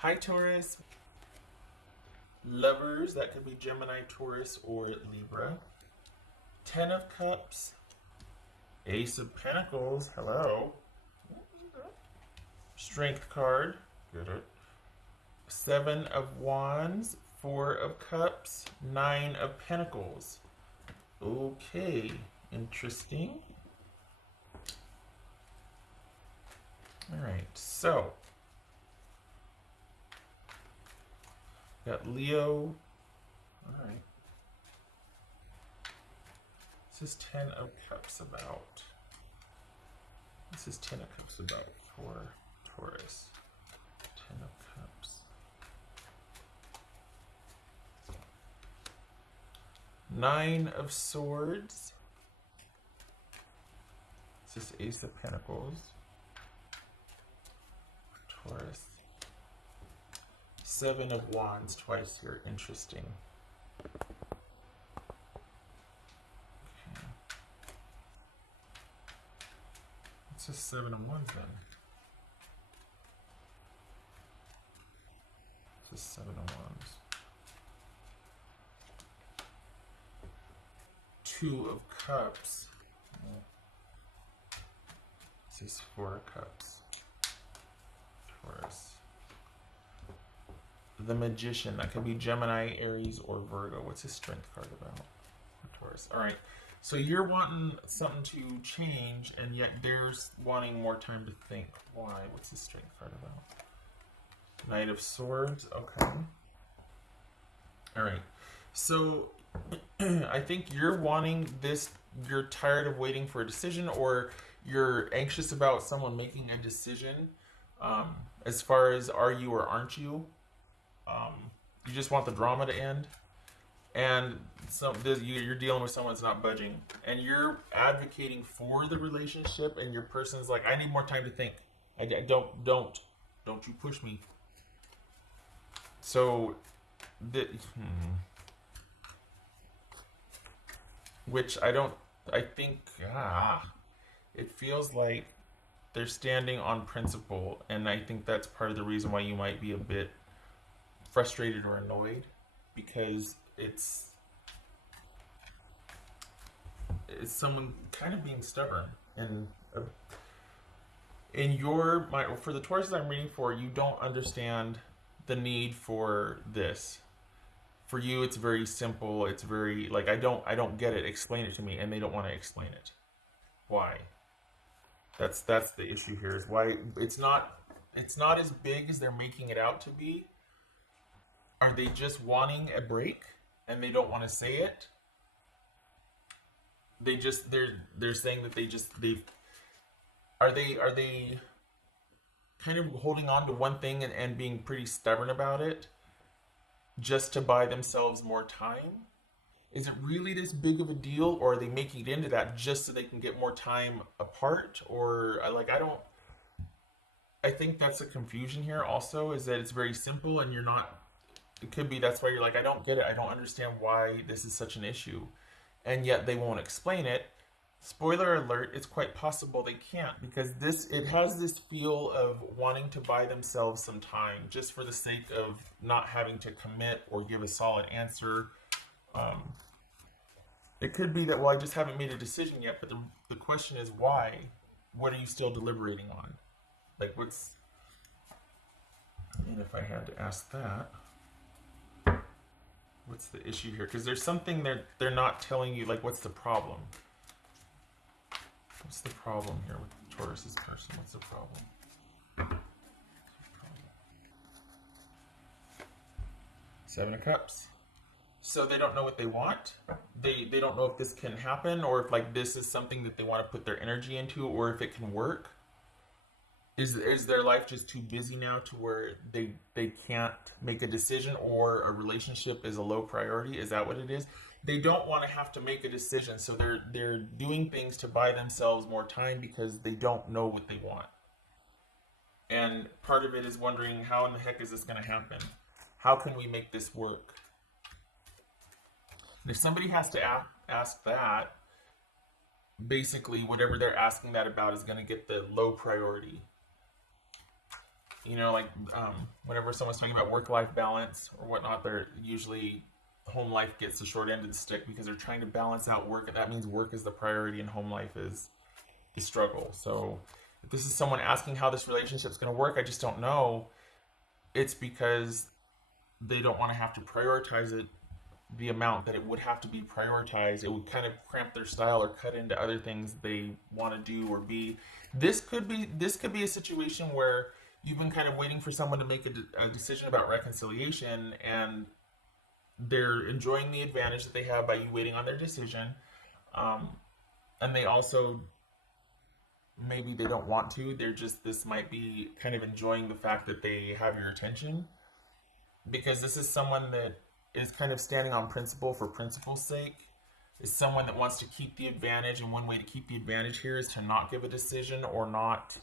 Hi, Taurus. Lovers, that could be Gemini, Taurus, or Libra. Ten of Cups. Ace of Pentacles. Hello. Strength card. Good. Seven of Wands. Four of Cups. Nine of Pentacles. Okay. Interesting. Alright, so got Leo. Alright. This is Ten of Cups about. This is Ten of Cups about for Taurus. Ten of Cups. Nine of Swords. This is Ace of Pentacles. Taurus. Seven of Wands twice here. Interesting. Okay. It's just Seven of Wands then. It's just Seven of Wands. Two of Cups. This is Four of Cups. Taurus. The Magician. That could be Gemini, Aries, or Virgo. What's his strength card about? For Taurus. Alright. So you're wanting something to change, and yet they're wanting more time to think. Why? What's his strength card about? Knight of Swords. Okay. Alright. So I think you're wanting this. You're tired of waiting for a decision, or you're anxious about someone making a decision. As far as are you or aren't you, you just want the drama to end, and you're dealing with someone that's not budging, and you're advocating for the relationship, and your person's like, I need more time to think. Don't you push me. So which I think it feels like they're standing on principle, and I think that's part of the reason why you might be a bit frustrated or annoyed, because it's someone kind of being stubborn. And for the Tauruses I'm reading for, you don't understand the need for this. For you, it's very simple. It's very like, I don't get it. Explain it to me, and they don't want to explain it. Why? That's the issue here, is why it's not as big as they're making it out to be. Are they just wanting a break and they don't want to say it? They're saying that they are they kind of holding on to one thing and being pretty stubborn about it just to buy themselves more time? Is it really this big of a deal, or are they making it into that just so they can get more time apart? Or I think that's a confusion here also, is that it's very simple, and you're not, it could be that's why you're like, I don't get it. I don't understand why this is such an issue. And yet they won't explain it. Spoiler alert, it's quite possible they can't, because it has this feel of wanting to buy themselves some time just for the sake of not having to commit or give a solid answer. It could be that, well, I just haven't made a decision yet, but the question is why? What are you still deliberating on? Like, and if I had to ask that, what's the issue here? Because there's something they're not telling you, like, what's the problem? What's the problem here with Taurus's person? What's the problem? Seven of Cups. So they don't know what they want. They don't know if this can happen, or if like this is something that they want to put their energy into, or if it can work. Is their life just too busy now to where they can't make a decision, or a relationship is a low priority? Is that what it is? They don't want to have to make a decision, so they're doing things to buy themselves more time because they don't know what they want. And part of it is wondering, how in the heck is this going to happen? How can we make this work? And if somebody has to ask that, basically whatever they're asking that about is going to get the low priority. You know, like whenever someone's talking about work-life balance or whatnot, they're usually home life gets the short end of the stick because they're trying to balance out work, and that means work is the priority and home life is the struggle. So if this is someone asking how this relationship's going to work, I just don't know. It's because they don't want to have to prioritize it the amount that it would have to be prioritized. It would kind of cramp their style or cut into other things they want to do or be. This could be a situation where you've been kind of waiting for someone to make a decision about reconciliation, and they're enjoying the advantage that they have by you waiting on their decision. Um, and they also, maybe they don't want to. They're just, this might be kind of enjoying the fact that they have your attention, because this is someone that is kind of standing on principle for principle's sake. Is someone that wants to keep the advantage, and one way to keep the advantage here is to not give a decision or not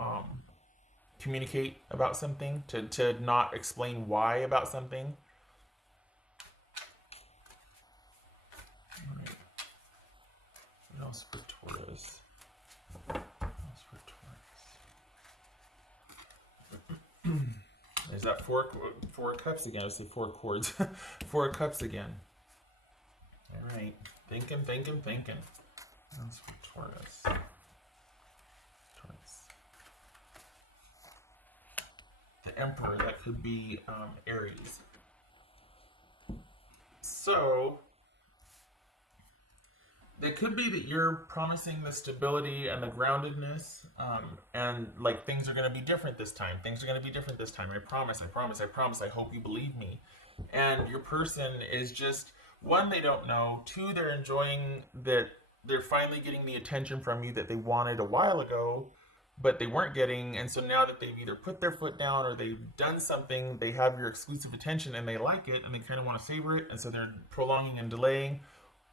um, communicate about something, to not explain why about something. All right. What else for Taurus? What else for Taurus? Is that four cups again? I say four chords. Four cups again. All right. Thinking. That's for Taurus. The Emperor, that could be Aries. So it could be that you're promising the stability and the groundedness, and like things are going to be different this time. Things are going to be different this time. I promise. I hope you believe me. And your person is just, one, they don't know. Two, they're enjoying that they're finally getting the attention from you that they wanted a while ago, but they weren't getting. And so now that they've either put their foot down or they've done something, they have your exclusive attention and they like it and they kind of want to savor it. And so they're prolonging and delaying.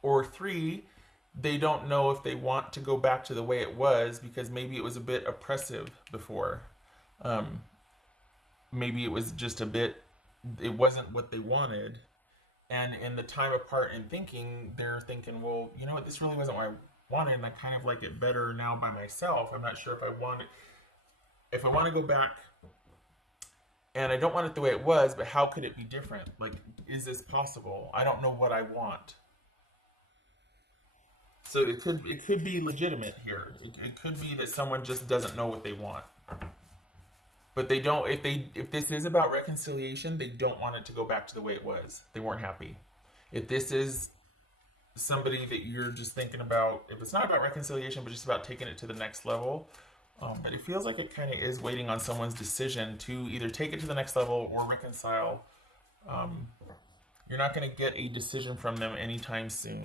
Or three, they don't know if they want to go back to the way it was because maybe it was a bit oppressive before. Um, Maybe it was just a bit, it wasn't what they wanted. And in the time apart and thinking, they're thinking, well, you know what, this really wasn't what I wanted, and I kind of like it better now by myself. I'm not sure if I want it, if I want to go back, and I don't want it the way it was, but how could it be different? Like, is this possible? I don't know what I want. So it could be legitimate here. It could be that someone just doesn't know what they want. But they don't, if this is about reconciliation, they don't want it to go back to the way it was. They weren't happy. If this is somebody that you're just thinking about, if it's not about reconciliation, but just about taking it to the next level, but it feels like it kind of is waiting on someone's decision to either take it to the next level or reconcile. Um, you're not going to get a decision from them anytime soon.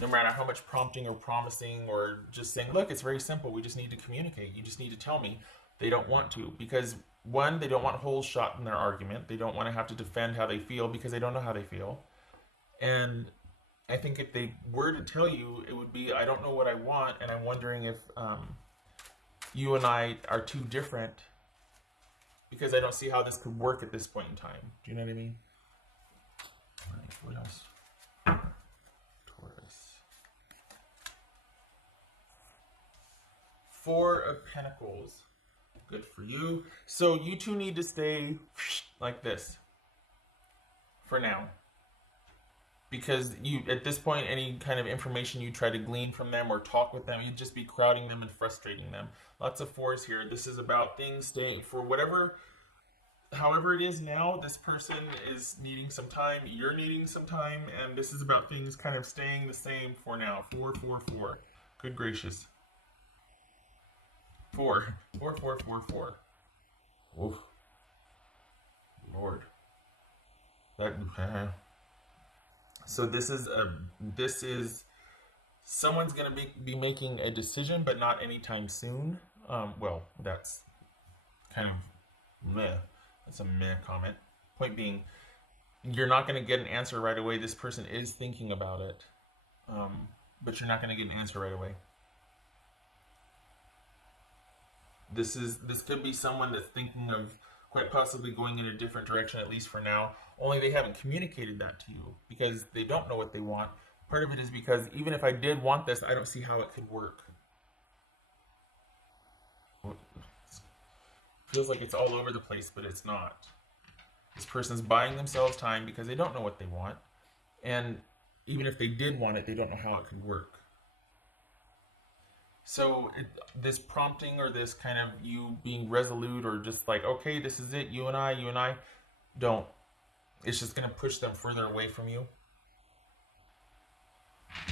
No matter how much prompting or promising or just saying, look, it's very simple. We just need to communicate. You just need to tell me. They don't want to, because one, they don't want holes shot in their argument. They don't want to have to defend how they feel because they don't know how they feel. And I think if they were to tell you, it would be, I don't know what I want, and I'm wondering if you and I are too different, because I don't see how this could work at this point in time. Do you know what I mean? All right, what else? Taurus. Four of Pentacles. Good for you. So you two need to stay like this for now, because you, at this point, any kind of information you try to glean from them or talk with them, you'd just be crowding them and frustrating them. Lots of fours here. This is about things staying for whatever, however it is now. This person is needing some time, you're needing some time, and this is about things kind of staying the same for now. 4. Good gracious. 4. Oof. Lord. That. So this is someone's gonna be making a decision, but not anytime soon. Well, that's kind of meh. That's a meh comment. Point being, you're not gonna get an answer right away. This person is thinking about it, but you're not gonna get an answer right away. This could be someone that's thinking of quite possibly going in a different direction, at least for now. Only they haven't communicated that to you because they don't know what they want. Part of it is because even if I did want this, I don't see how it could work. feels like it's all over the place, but it's not. This person's buying themselves time because they don't know what they want. And even if they did want it, they don't know how it could work. So this prompting or this kind of you being resolute or just like, okay, this is it, you and I, don't. It's just going to push them further away from you.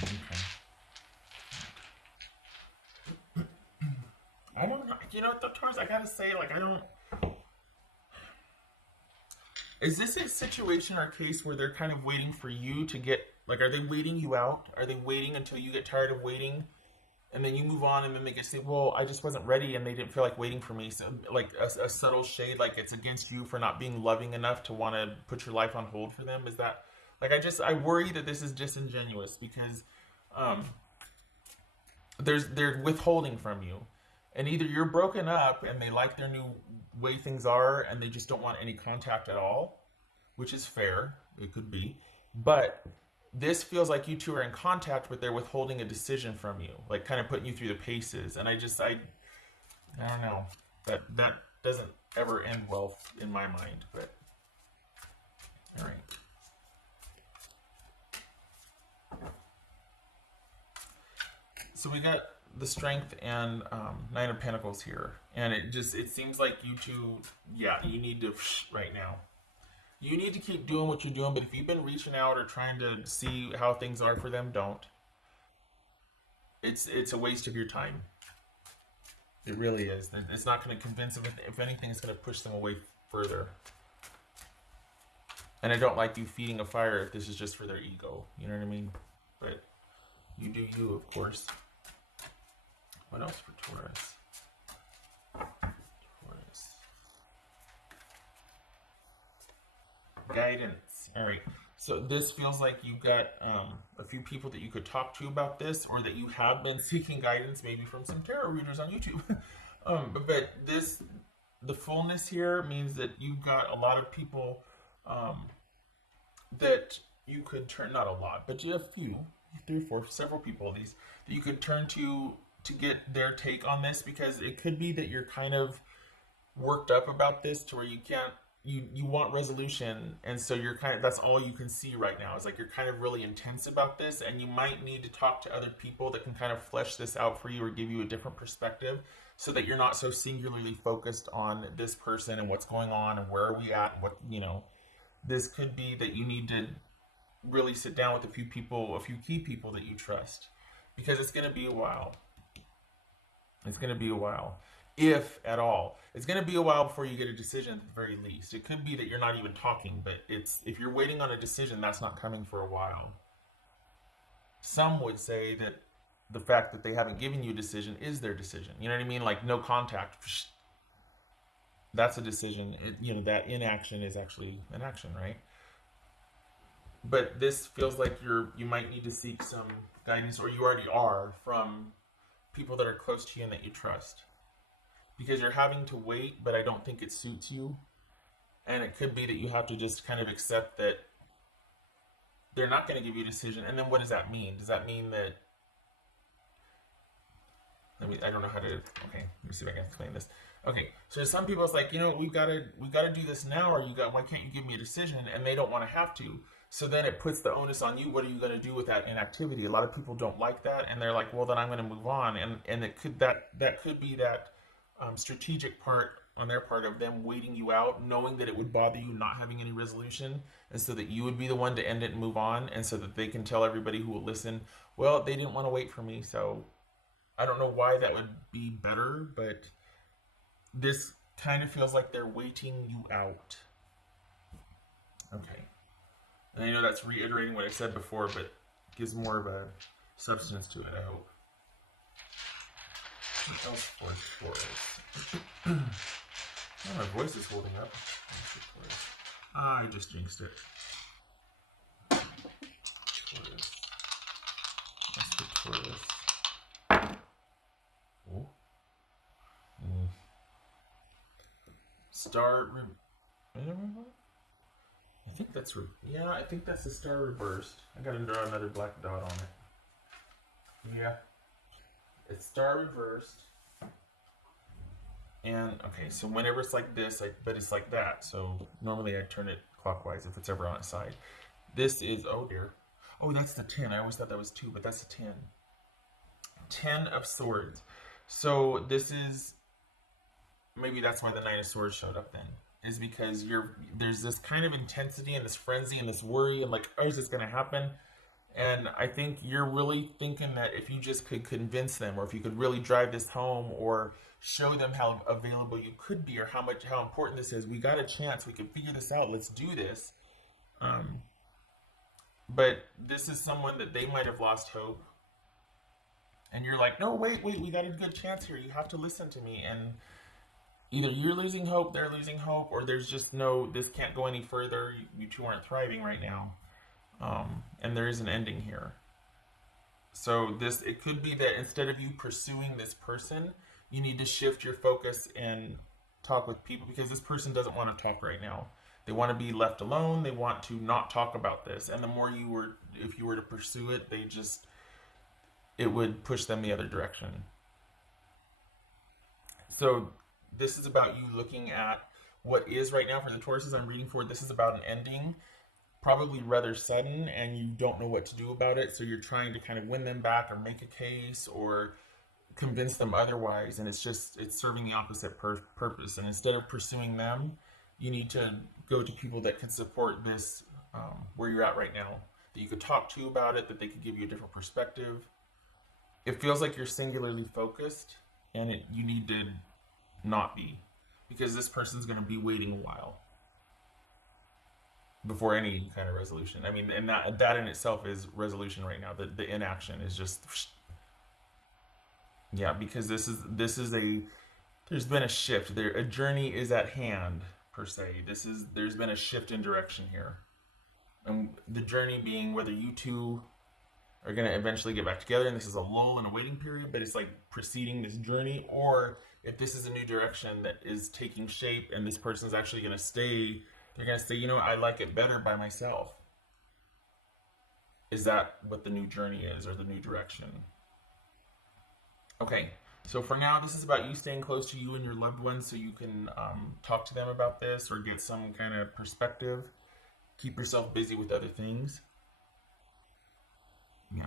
Okay. I don't know. You know, Taurus, I gotta say, like, I don't. Is this a situation or case where they're kind of waiting for you to get, like, are they waiting you out? Are they waiting until you get tired of waiting? And then you move on, and then they can say, well, I just wasn't ready, and they didn't feel like waiting for me. So, like, a subtle shade, like it's against you for not being loving enough to want to put your life on hold for them? Is that, like, I worry that this is disingenuous because um, they're withholding from you. And either you're broken up and they like their new way things are and they just don't want any contact at all, which is fair, it could be. But this feels like you two are in contact, but they're withholding a decision from you, like kind of putting you through the paces. And I don't know. That doesn't ever end well in my mind. But all right. So we got the Strength and Nine of Pentacles here, and it seems like you two, yeah, you need to right now. You need to keep doing what you're doing, but if you've been reaching out or trying to see how things are for them, don't. It's a waste of your time. It really is. It's not going to convince them. If anything, it's going to push them away further. And I don't like you feeding a fire if this is just for their ego. You know what I mean? But you do you, of course. What else for Taurus? Taurus. Guidance. All right. So this feels like you've got a few people that you could talk to about this, or that you have been seeking guidance, maybe from some tarot readers on YouTube. But the fullness here means that you've got a lot of people that you could turn, not a lot, but you have a few, 3 or 4, several people of these, that you could turn to get their take on this, because it could be that you're kind of worked up about this to where you can't, you want resolution, and so you're kind of, that's all you can see right now. It's like you're kind of really intense about this, and you might need to talk to other people that can kind of flesh this out for you or give you a different perspective, so that you're not so singularly focused on this person and what's going on and where are we at, what, you know. This could be that you need to really sit down with a few people, a few key people that you trust, because it's going to be a while. It's going to be a while, if at all. It's going to be a while before you get a decision, at the very least. It could be that you're not even talking, but if you're waiting on a decision, that's not coming for a while. Some would say that the fact that they haven't given you a decision is their decision. You know what I mean? Like no contact. That's a decision. That inaction is actually an action, right? But this feels like you might need to seek some guidance, or you already are, from people that are close to you and that you trust, because you're having to wait, but I don't think it suits you. And it could be that you have to just kind of accept that they're not going to give you a decision. And then what does that mean? Does that mean that, I don't know how to, okay, let me see if I can explain this. Okay, so some people, it's like, we gotta do this now, or why can't you give me a decision? And they don't want to have to. So then it puts the onus on you. What are you going to do with that inactivity? A lot of people don't like that, and they're like, well, then I'm going to move on. And it could that could be that strategic part on their part of them waiting you out, knowing that it would bother you not having any resolution, and so that you would be the one to end it and move on, and so that they can tell everybody who will listen, well, they didn't want to wait for me. So I don't know why that would be better, but this kind of feels like they're waiting you out. Okay. And I know that's reiterating what I said before, but gives more of a substance to it, I hope. What else for Taurus? Oh, my voice is holding up. I just jinxed it. Taurus. That's the Taurus. Oh. Star. I think that's the star reversed. I gotta draw another black dot on it. Yeah. It's star reversed. And okay, so whenever it's like this, but it's like that. So normally I turn it clockwise if it's ever on its side. This is, oh dear. Oh, that's the 10. I always thought that was 2, but that's a 10. 10 of Swords. So this is, maybe that's why the Nine of Swords showed up then. Is because there's this kind of intensity and this frenzy and this worry and like, oh, is this going to happen? And I think you're really thinking that if you just could convince them, or if you could really drive this home, or show them how available you could be, or how important this is, we got a chance. We can figure this out. Let's do this. Um, but this is someone that they might have lost hope, and you're like, no, wait, we got a good chance here. You have to listen to me. And either you're losing hope, they're losing hope, or there's just no, this can't go any further. You two aren't thriving right now. And there is an ending here. So it could be that instead of you pursuing this person, you need to shift your focus and talk with people, because this person doesn't want to talk right now. They want to be left alone. They want to not talk about this. And the more if you were to pursue it, it would push them the other direction. So this is about you looking at what is right now for the Tauruses I'm reading for. This is about an ending, probably rather sudden, and you don't know what to do about it. So you're trying to kind of win them back, or make a case, or convince them otherwise, and it's serving the opposite purpose. And instead of pursuing them, you need to go to people that can support this, where you're at right now, that you could talk to about it, that they could give you a different perspective. It feels like you're singularly focused, and you need to not be, because this person's going to be waiting a while before any kind of resolution. I mean, and that in itself is resolution right now. The inaction is just, yeah, because there's been a shift there. A journey is at hand, per se. There's been a shift in direction here, and the journey being whether you two are going to eventually get back together, and this is a lull and a waiting period, but it's like preceding this journey, or if this is a new direction that is taking shape and this person's actually going to stay, they're going to say, I like it better by myself. Is that what the new journey is, or the new direction? Okay, so for now, this is about you staying close to you and your loved ones, so you can talk to them about this, or get some kind of perspective. Keep yourself busy with other things. Yeah.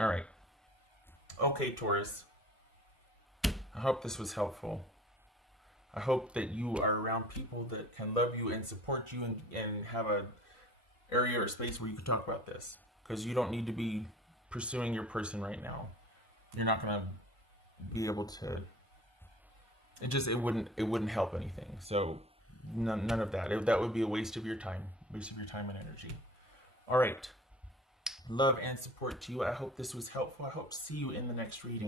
All right. Okay, Taurus. I hope this was helpful. I hope that you are around people that can love you and support you, and have a area or space where you can talk about this, because you don't need to be pursuing your person right now. You're not going to be able to. It wouldn't help anything. So none of that. That would be a waste of your time and energy. All right. Love and support to you. I hope this was helpful. I hope to see you in the next reading.